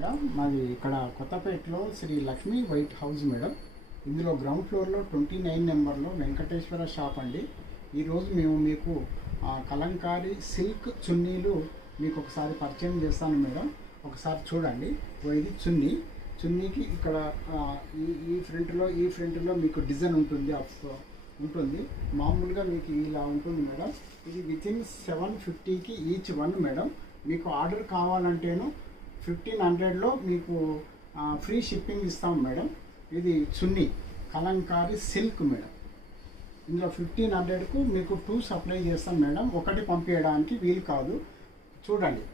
Madam మాది ఇక్కడ కొత్తపేటలో Shri Lakshmi white house madam. ఇందులో గ్రౌండ్ ఫ్లోర్లో 29 నెంబర్లో వెంకటేశ్వర షాప్ అండి. ఈరోజు మేము మీకు కలంకారీ సిల్క్ చున్నీలు మీకు ఒకసారి పరిచయం చేస్తాను మేడం. ఒకసారి చూడండి. ఇది చున్నీకి ఇక్కడ ఈ ఫ్రంట్లో మీకు డిజైన్ ఉంటుంది. మామూలుగా మీకు ఇలా ఉంటుంది మేడం. ఇది వితిన్ 750కి ఈచ్ వన్ మేడం. మీకు ఆర్డర్ కావాలంటేను 1500లో మీకు ఫ్రీ షిప్పింగ్ ఇస్తాం మేడం. ఇది చున్నీ కలంకారీ సిల్క్ మేడం. ఇందులో 1500కు మీకు 2 సప్లై చేస్తాం మేడం. ఒకటి పంపించడానికి వీలు కాదు. చూడండి.